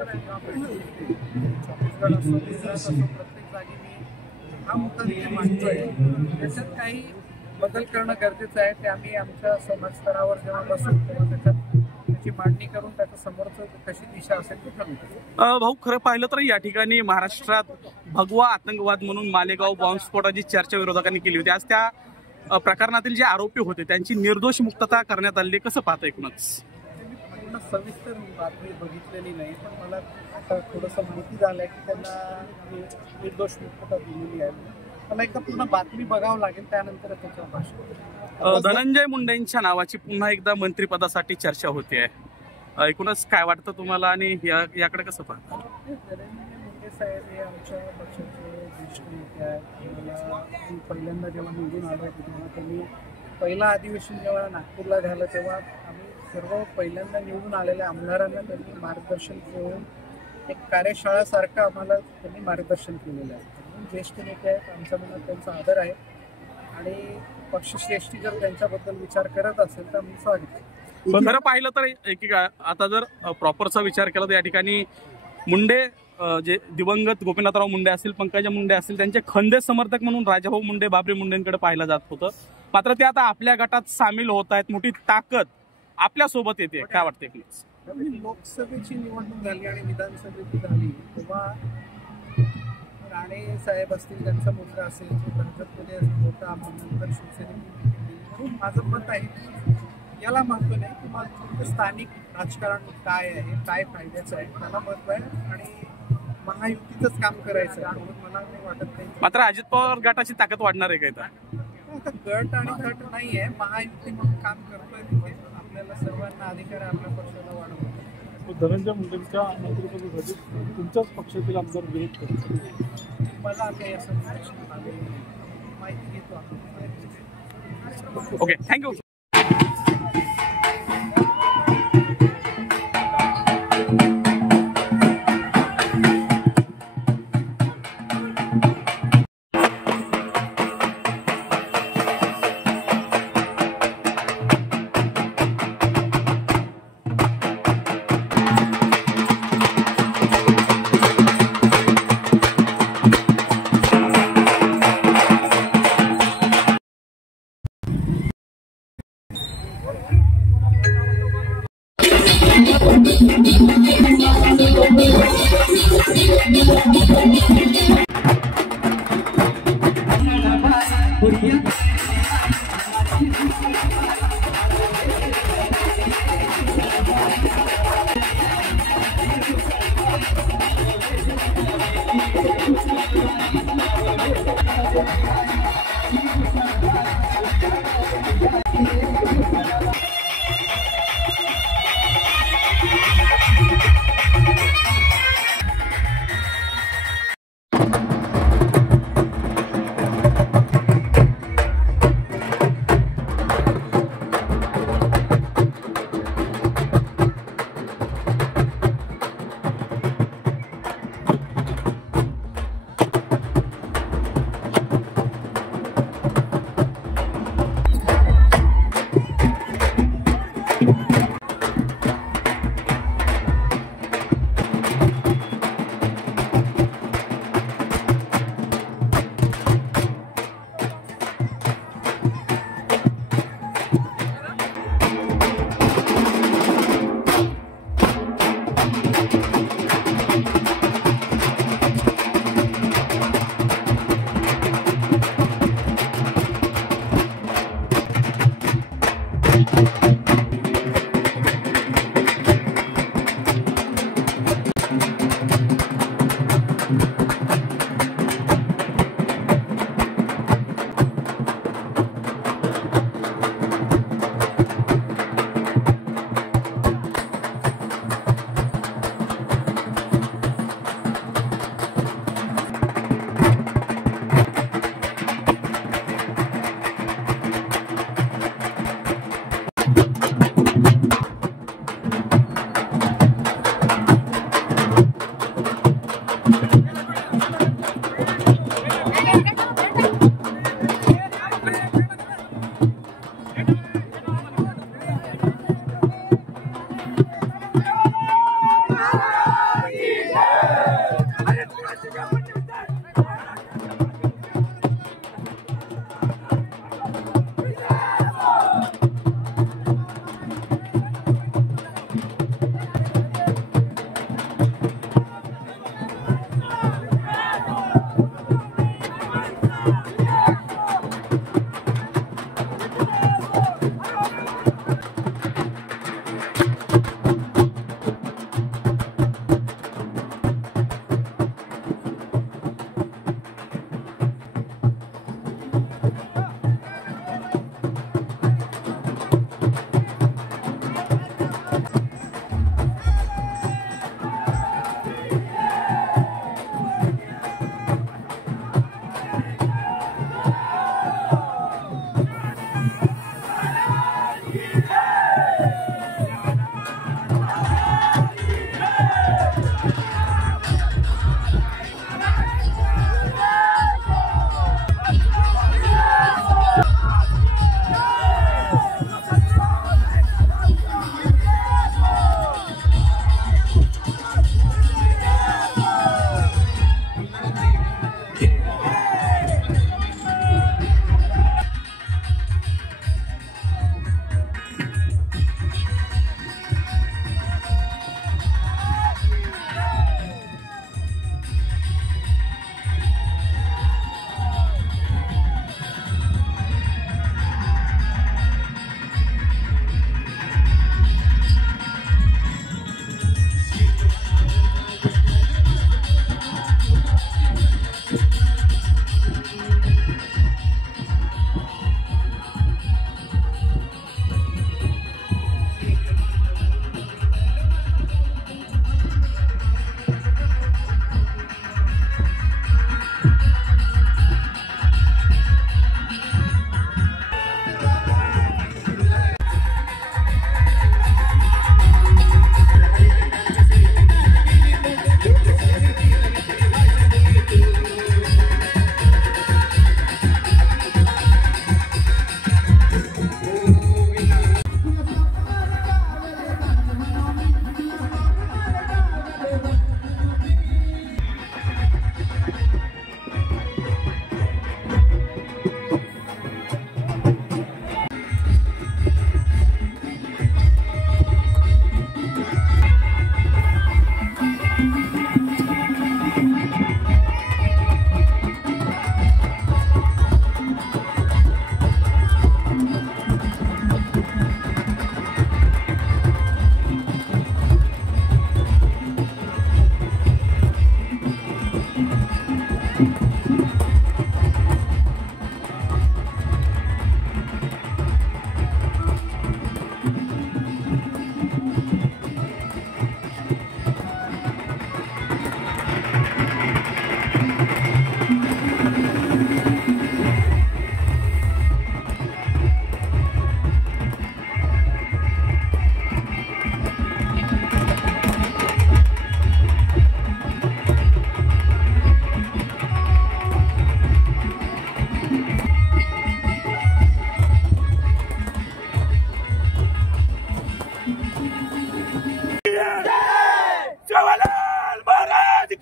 बरोबर आहे. छत्तीसगड असो, गुजरात असो, प्रत्येक जागी मी हा मुद्दा तिथे मांडतोय. त्याच्यात काही बदल करणं गरजेचं आहे. ते आम्ही आमच्या समाज स्तरावर जेव्हा बसू तेव्हा त्याची मांडणी करून त्याच्या समोरचं कशी दिशा असेल ती ठरवू. भाऊ, खरं पाहिलं तर या ठिकाणी महाराष्ट्रात भगवा आतंकवाद म्हणून मालेगाव बॉम्बस्फोटाची चर्चा विरोधकांनी केली होती. आज त्या प्रकरणातील जे आरोपी होते त्यांची निर्दोष मुक्तता करण्यात आली. कसं पाहता एकूणच? पूर्ण सविस्तर बातमी बघितलेली नाही, पण मला आता थोडंसं माहिती झालंय की त्यांना निर्दोष मुक्तता दिलेली आहे. मला एकदा पूर्ण बातमी बघावं लागेल, त्यानंतर त्याच्यावर भाष्य. धनंजय मुंडेंच्या नावाची पुन्हा एकदा मंत्रिपदासाठी चर्चा होते. एकूणच काय वाटतं तुम्हाला आणि याकडे कसं पाहता? धनंजय मुंडे साहेब हे आमच्या पक्षाचे ज्येष्ठ नेते आहेत. पहिल्यांदा जेव्हा निवडून आलो होतो तेव्हा त्यांनी पहिलं अधिवेशन जेव्हा नागपूरला झालं तेव्हा आम्ही सर्व पहिल्यांदा निवडून आलेल्या आमदारांना त्यांनी मार्गदर्शन करून एक कार्यशाळासारखं आम्हाला त्यांनी मार्गदर्शन केलेलं आहे. म्हणून ज्येष्ठ नेते आहेत, आमच्या मनात त्यांचा आदर आहे आणि पक्षश्रेष्ठी जर त्यांच्याबद्दल विचार करत असेल तर आम्ही स्वागत. खरं पाहिलं तर आता जर प्रॉपरचा विचार केला तर या ठिकाणी मुंडे जे दिवंगत गोपीनाथराव मुंडे असतील, पंकजा मुंडे असतील, त्यांचे खंदे समर्थक म्हणून राजाभाऊ मुंडे, बाबरी मुंडेंकडे पाहिलं जात होतं. मात्र ते आता आपल्या गटात सामील होत आहेत. मोठी ताकद आपल्या सोबत येते. काय वाटते? लोकसभेची निवडणूक झाली आणि विधानसभेची झाली तेव्हा राणे साहेब असतील, त्यांचा मुलगा असेल, भाजपमध्ये होता, नंतर शिवसेनेत. म्हणून माझं मत आहे, याला महत्व नाही किंवा स्थानिक राजकारण काय आहे, काय फायद्याचं आहे, त्याला महत्व आहे आणि महायुतीचंच काम करायचं आहे. म्हणून मला नाही वाटत नाही. मात्र अजित पवार गटाची ताकद वाढणार आहे का? आता गट आणि गट नाही आहे, महायुती म्हणून काम करतोय तिथे. आपल्याला सर्वांना अधिकार आहे आपल्या पक्षाला वाढवण्याचा. धनंजय मुंडेंच्या मंत्रिपदासाठी तुमच्याच पक्षातील आमदार विरोध करतो. मला काही असं माहिती घेतो आपण. Okay, thank you.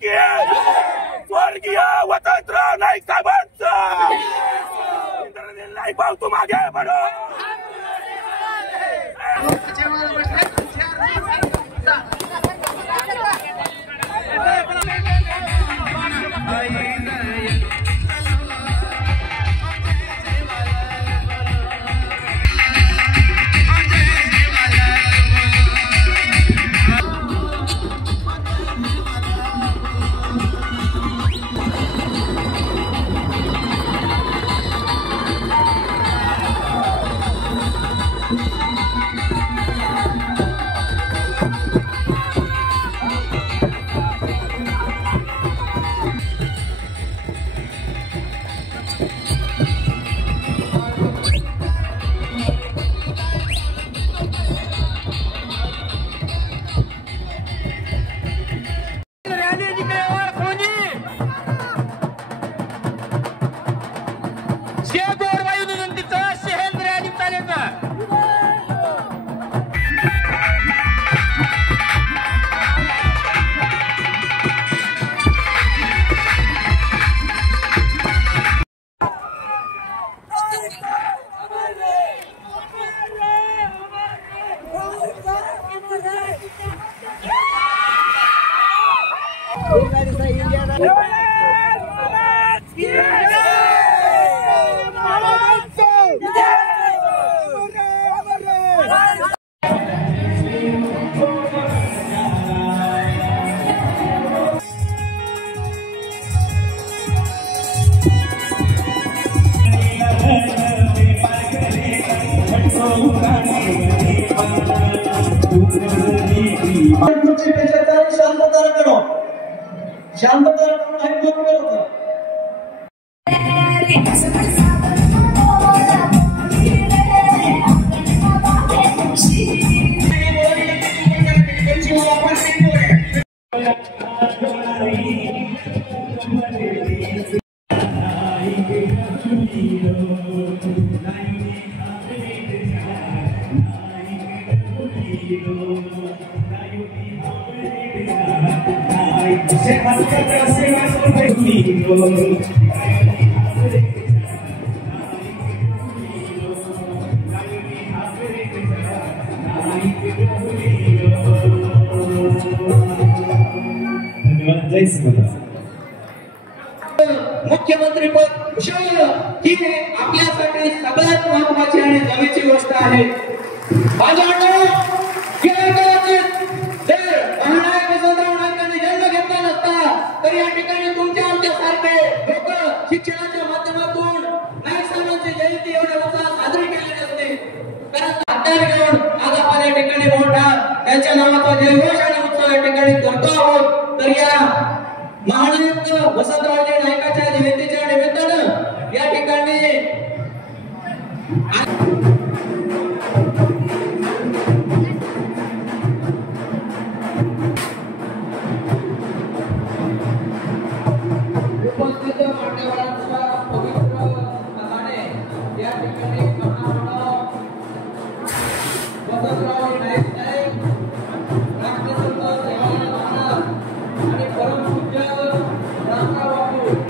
की स्वर्गीय वसंतराव नाईक साहेबांचं इंद्रनील नाईक भाऊ तू मागे बढो. मुख्यमंत्री पद भूषवलं ही आपल्यासाठी सगळ्यात महत्वाची आणि जमेची गोष्ट आहे. महानायक वसंतराव नाईकांनी जन्म घेतला नसता तर या ठिकाणी तुमच्या आमच्यासारखे लोक शिक्षणाच्या माध्यमातून नाईक साहेबांची जयंती एवढ्या उत्साहात साजरी केली नसते. कारण हत्यार घेऊन आज आपण या ठिकाणी मोठा त्यांच्या नावाचा जयघोष आणि उत्सव या ठिकाणी करतो आहोत. तर या महानायक वसंतरावजी नाईकाच्या जयंतीच्या निमित्तानं या ठिकाणी उपस्थित मान्यवरांच्या पवित्र स्थानाने या ठिकाणी महामानव वसंतराव नाईक साहेब राष्ट्रसंत सेवालाल महाराज आणि परमपूज्य रामराव बापू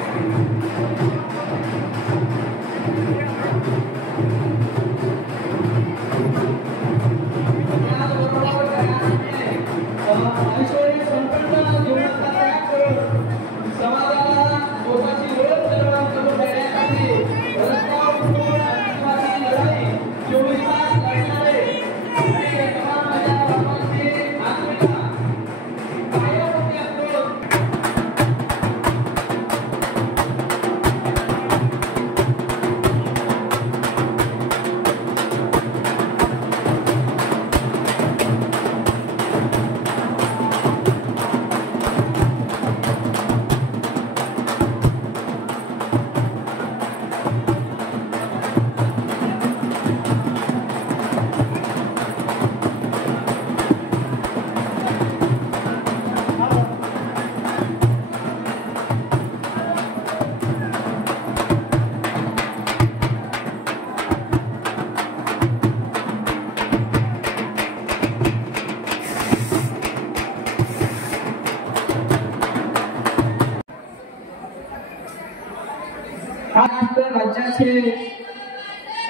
महाराष्ट्र राज्याचे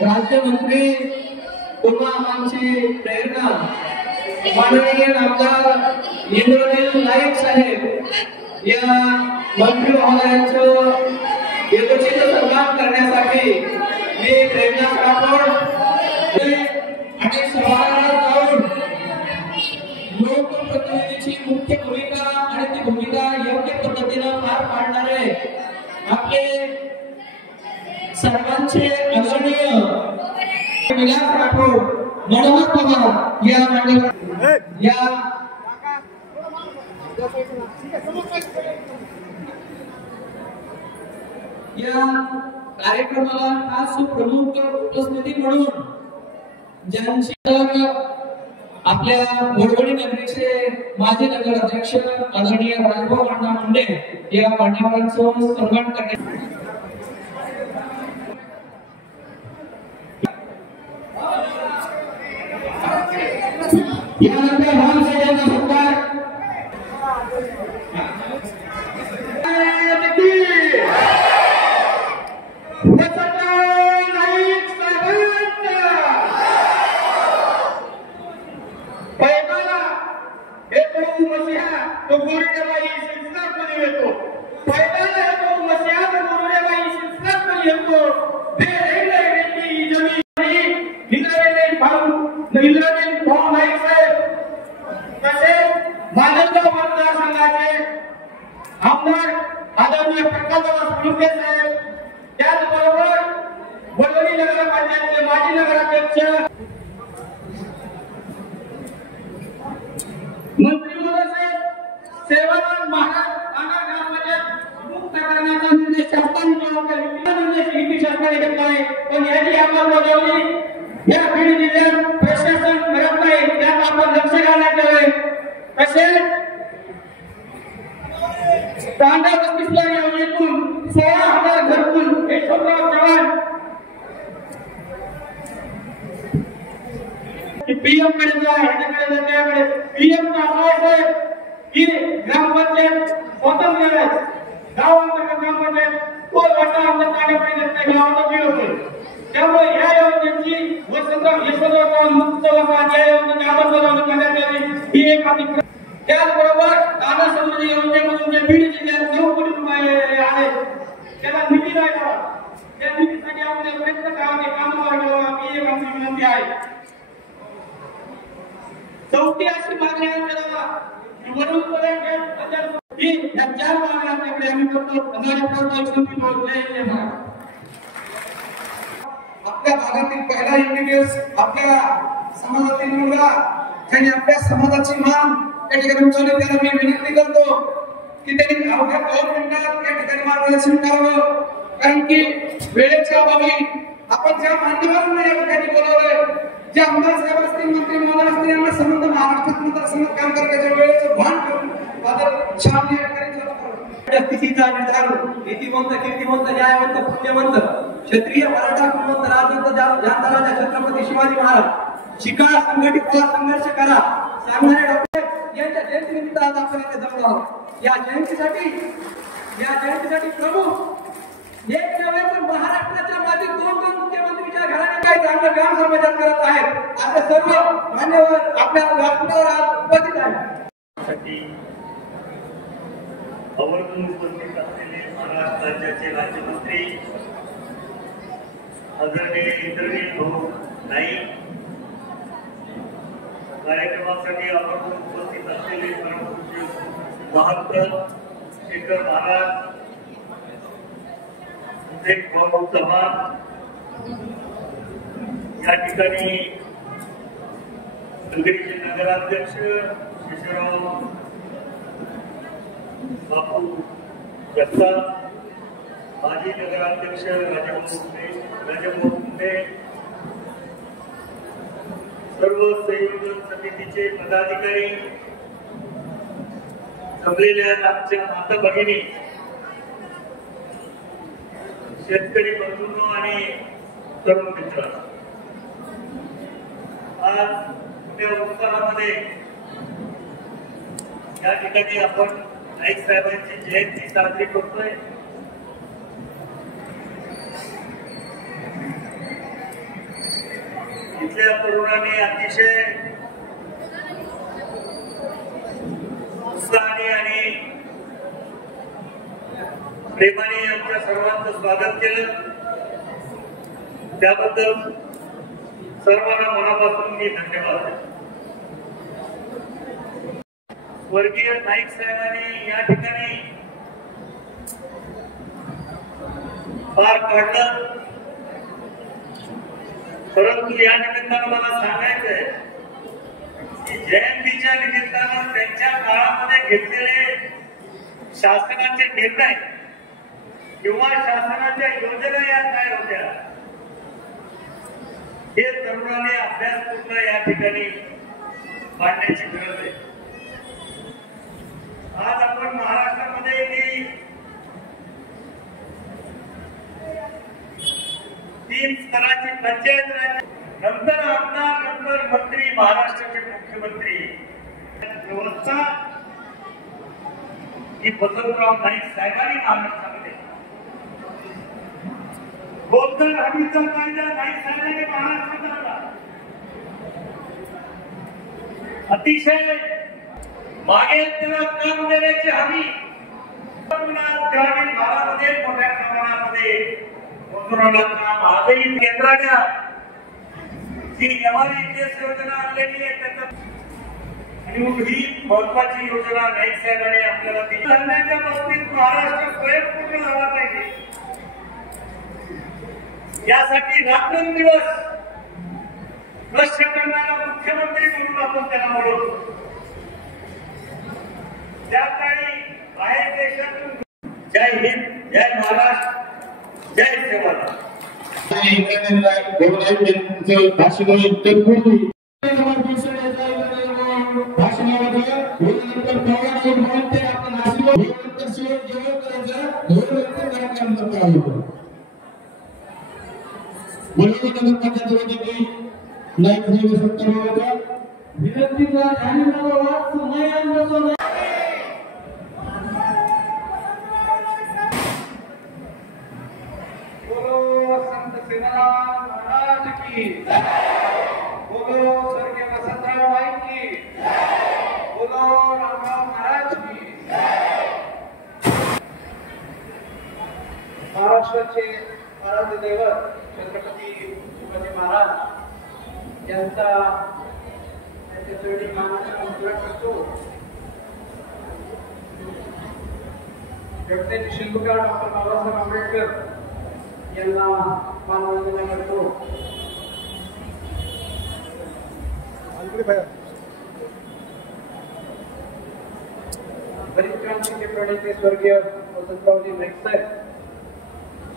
राज्यमंत्री किंवा आमची प्रेरणा माननीय आमदार इंद्रनील नाईक साहेब या मंत्री महोदयांचं यथोचित सन्मान करण्यासाठी मी प्रेरणा राठोड आणि सभागृहात जाऊन लोकप्रतिनिधीची मुख्य भूमिका आणि ती भूमिका योग्य पद्धतीनं पार पाडणारे आपले सर्वांचे आदरणीय विलास राठोड मनोहर पवार या मान्यवर या कार्यक्रमाला खास प्रमुख उपस्थिती म्हणून ज्यांची आपल्या वडवणी नगरीचे माजी नगराध्यक्ष आदरणीय राजभाऊ अण्णा मुंडे या मान्यवरांचं सन्मान करण्यात यानंतर रामसाहेबांचा सत्कार तो गोरेबाई संस्कार मध्ये येतो पहिला येतो मस्याद गोरेबाई संस्कार मध्ये येतो ते रेल्वे व्यक्ती जमी निघालेले भाऊ निघालेले भाऊ नाईक साहेब तसे मानवगाव मतदारसंघाचे आमदार आदरणीय प्रकाशदास फुलके साहेब त्याचबरोबर वडवणी नगरपालिकेचे माजी नगराध्यक्ष मंत्री महोदय सेवालाल महाराज आना ग्रामपंचायत मुक्त करण्याचा निर्णय शासनाने घेतला निर्णय शासनाने घेतला आहे पण याची अंमलबजावणी या बीड जिल्ह्यात प्रशासन करत नाही त्यात आपण लक्ष घालण्यात यावे तसेच तांडा बत्तीसला योजनेतून 16,000 घरकुल यशवंतराव चव्हाण पीएम कडे जा ह्याच्याकडे जा त्याकडे पीएम चा आहे की ग्रामपंचायत स्वतंत्र आहे गावांतर्गत ग्रामपंचायत तो वाटा आमच्या तालुक्यात येत नाही गावाचा बिल होते त्यामुळे या योजनेची यशवंतराव मुक्त वसाहत या योजनेची अंमलबजावणी करण्यात यावी ही एक अतिक्रम त्याचबरोबर दादा समृद्धी योजनेमधून जे बीड जिल्ह्यात 9 कोटी रुपये आले त्याला निधी नाही त्या निधीसाठी आपण प्रयत्न करावे कामं ही एक आमची विनंती आहे चौथी अशी मागणी आहे आपल्या भागातील पहिला एमबीबीएस आपल्या समाजातील मुलगा ज्यांनी आपल्या समाजाची मान त्या ठिकाणी उचलली त्याला मी विनंती करतो की त्यांनी अवघ्या 2 मिनिटात त्या ठिकाणी मार्गदर्शन करावं कारण की वेळेच्या अभावी आपण ज्या मान्यवरांना या ठिकाणी बोलावलंय जे आमदार साहेब असतील मंत्री महोदय असतील यांना संबंध महाराष्ट्रात मतदारसंघात काम करण्याच्या वेळेचं भान ठेवून छान या ठिकाणी स्थितीचा निर्धार नीतिवंत कीर्तिवंत न्यायवंत पुण्यवंत क्षत्रिय मराठा कुलवंत राजवंत जानता राजा छत्रपती शिवाजी महाराज शिका संघटित व्हा संघर्ष करा सांगणारे डॉक्टर यांच्या जयंतीनिमित्त आज आपण इथे जमलो आहोत या जयंतीसाठी प्रमुख एक नव्हे तर महाराष्ट्राच्या मागे 2 मुख्यमंत्रीच्या घराने काही चांगलं काम समाजात करत आहेत असे सर्व मान्यवर आपल्या व्यासपीठावर आज उपस्थित आहेत आवर्जून उपस्थित असलेले महाराष्ट्र राज्याचे राज्यमंत्री आदरणीय इंद्रनील भाऊ नाईक कार्यक्रमासाठी आवर्जून उपस्थित असलेले परमपूज्य महंत शेखर महाराज भाऊ चव्हाण या ठिकाणी नगरीचे नगराध्यक्ष शेषराव बापू जगताप माजी नगराध्यक्ष राजभाऊ मुंडे सर्व संयोजन समितीचे पदाधिकारी जमलेल्या आमच्या माता भगिनी शेतकरी बंधूंनो आणि तरुण मित्र आज मोठ्या उत्साहामध्ये या ठिकाणी आपण नाईक साहेबांची जयंती साजरी करतोय इथल्या तरुणांनी अतिशय उत्साहाने आणि प्रेमाने आमच्या सर्वांचं स्वागत केलं. त्याबद्दल सर्वांना मनापासून मी धन्यवाद देतो. स्वर्गीय नाईक साहेबांनी या ठिकाणी पार पाडलं. परंतु या निमित्तानं मला सांगायचंय की जयंतीच्या निमित्तानं त्यांच्या काळामध्ये घेतलेले शासनाचे निर्णय किंवा शासनाच्या योजना या काय होत्या हे तरुणांनी अभ्यासपूर्ण या ठिकाणी मांडण्याची गरज आहे. आज आपण महाराष्ट्रामध्ये की 3 स्तराची पंचायत राज, नंतर आमदार, नंतर मंत्री, महाराष्ट्राचे मुख्यमंत्री व्यवस्था ही बसवराव नाईक साहेबांनी महाराष्ट्रामध्ये रोजगार हमीचा कायदा नाईक साहेबांनी महाराष्ट्रात आणला. अतिशय मागेल तेव्हा काम देण्याची हमी ग्रामीण भागामध्ये मोठ्या प्रमाणामध्ये मजुरांना काम आजही केंद्राने जी MREGS योजना आणलेली आहे त्याच्यात आणि ही महत्वाची योजना नाईक साहेबांनी आपल्याला दिली. धान्याच्या बाबतीत महाराष्ट्र स्वयंपूर्ण झाला पाहिजे यासाठी रात्रंदिवस कष्ट करणारा मुख्यमंत्री म्हणून आपण त्याला बोलवतो. त्या काळी बाहेर देशातून जय हिंद, जय महाराष्ट्र, जय सेवा. महाराज की बोलो, स्वर्गीय वसंतराव नाईक की बोलो, रामराव महाराज की. महाराष्ट्राचे आराध्य दैवत छत्रपती शिवाजी महाराज यांचा त्यांच्या चरणी मानाचा नमस्कार करतो. घटनेचे शिल्पकार डॉक्टर बाबासाहेब आंबेडकर यांना मानवंदना करतो. हरित क्रांतीचे प्रणेते स्वर्गीय वसंतरावजी नाईक साहेब,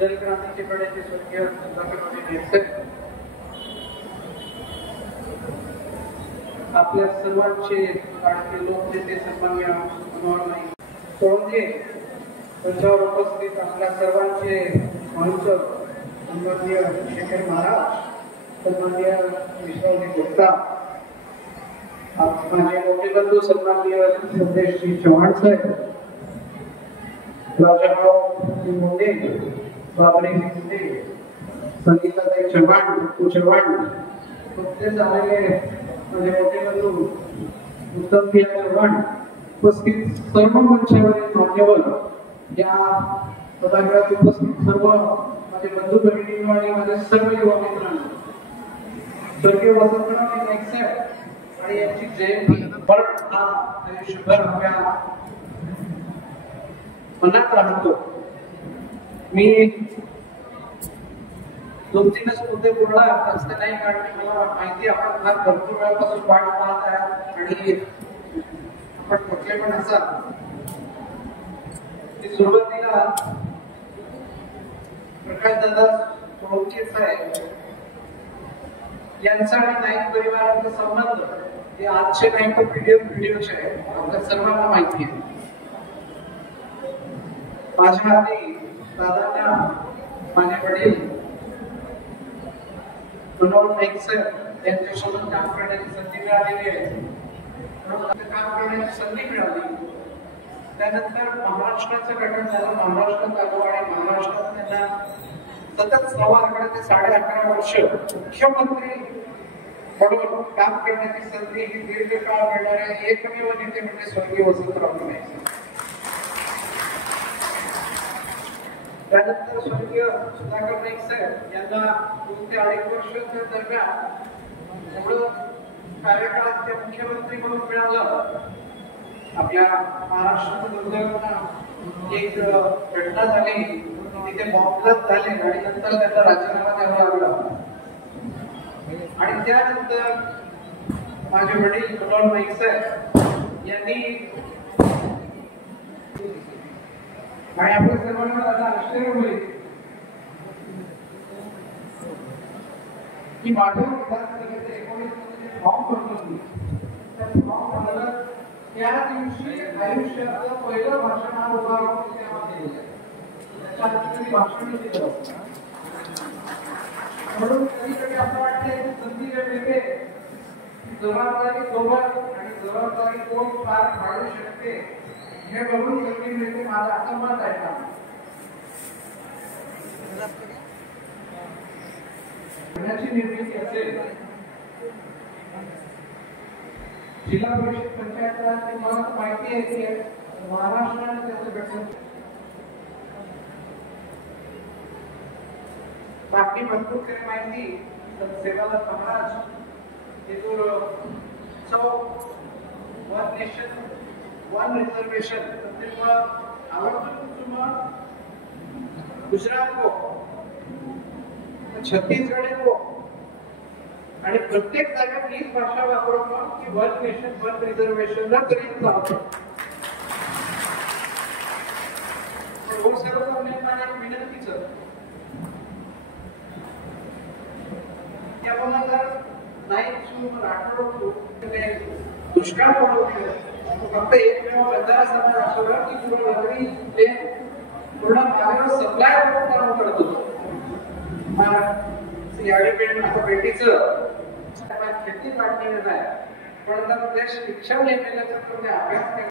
जलक्रांतीचे प्रणेते स्वर्गीय सुधाकररावजी नाईक साहेब, आपल्या सर्वांचे लाडके लोकनेते सन्माननीय मनोहर नाईक सोळंके त्यांच्यावर उपस्थित आपल्या सर्वांचे मंच सन्माननीय शेखर महाराज, सन्माननीय विश्वाजी गुप्ता, माझे मोठे बंधू सन्माननीय संदेशजी चव्हाण साहेब, राजाराव मुंडे, बाबरी मुंडे, संगीताताई चव्हाण, चव्हाण, नुकतेच आलेले माझे मोठे बंधू उत्तम चव्हाण, उपस्थित सर्व मंचावरील मान्यवर, या सभागृहात उपस्थित सर्व माझे बंधू भगिनींनो आणि माझे सर्व युवा मित्रांनो, स्वर्गीय वसंतराव नाईक साहेब आणि यांची जयंती हा आयुष्यभर आपल्या मनात राहतो. मी 2-3 मुद्दे बोलणार असं नाही, कारण मला माहिती आपण फार भरपूर वेळापासून वाट पाहत आहात आणि आपण कुठले पण असाल. सुरुवातीला प्रकाशदादा सोळंके साहेब यांचा आणि नाईक परिवाराचा संबंध हे आजचे नाही तर व्हिडिओचे आहे, आपल्या सर्वांना माहिती आहे. माझ्या आधी दादांना माझे वडील मनोहर नाईक साहेब यांच्यासोबत काम करण्याची संधी मिळालेली आहे. काम करण्याची संधी मिळाली. त्यानंतर महाराष्ट्राचं गठन झालं, महाराष्ट्रात आलो आणि महाराष्ट्रात त्यांना सतत 11.5 ते 11.5 वर्ष मुख्यमंत्री म्हणून काम करण्याची संधी ही दीर्घकाळ मिळणाऱ्या एकमेव नेते म्हणजे स्वर्गीय वसंतराव नाईक. त्यानंतर स्वर्गीय सुधाकर नाईक साहेब यांना 2 ते 2.5 वर्षाच्या दरम्यान एवढं कार्यकाळात ते मुख्यमंत्री म्हणून मिळालं. आपल्या महाराष्ट्रात एक घटना झाली, तिथे बॉम्बलाच झाले आणि नंतर त्यांना राजीनामा द्यावा लागला. आणि त्यानंतर माझे वडील कुणाल नाईक साहेब यांनी आणि आपल्या सर्वांना आता आश्चर्य होईल की माझ्या विधानसभेचे 19 मध्ये फॉर्म भरतो, त्या फॉर्म भरला त्या दिवशी आयुष्याचं पहिलं भाषण हा उभा राहून दिलं. त्याच्या आधी भाषण दिलं. म्हणून कधी कधी असं वाटतं संधी मिळते जबाबदारी सोबत आणि जबाबदारी कोण पार पाडू शकते हे बघून संधी मिळते. माझा असं मत आहे ना. निर्मिती असेल जिल्हा परिषद पंचायत राज मला माहिती आहे की महाराष्ट्राने त्याचं गठन बाकी भरपूर काही माहिती Sevalal Maharaj one nation one reservation Gujarat को छत्तीसगड को आणि प्रत्येक जागेत हीच भाषा वापरून की वन नेशन वन रिजर्वेशनला करीत होतं. हो सर्वसामान्य विनंतीचं आपण जर नाही राठोड दुष्काळ पडवलं फक्त एकमेव मतदारसंघ असं की पूर्ण ते पूर्ण मागं सप्लाय काम करतो. आता भेटीचं खेती काढलेलं नाही पण जर देश शिक्षण नेलेलं तर अभ्यास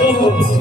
Oh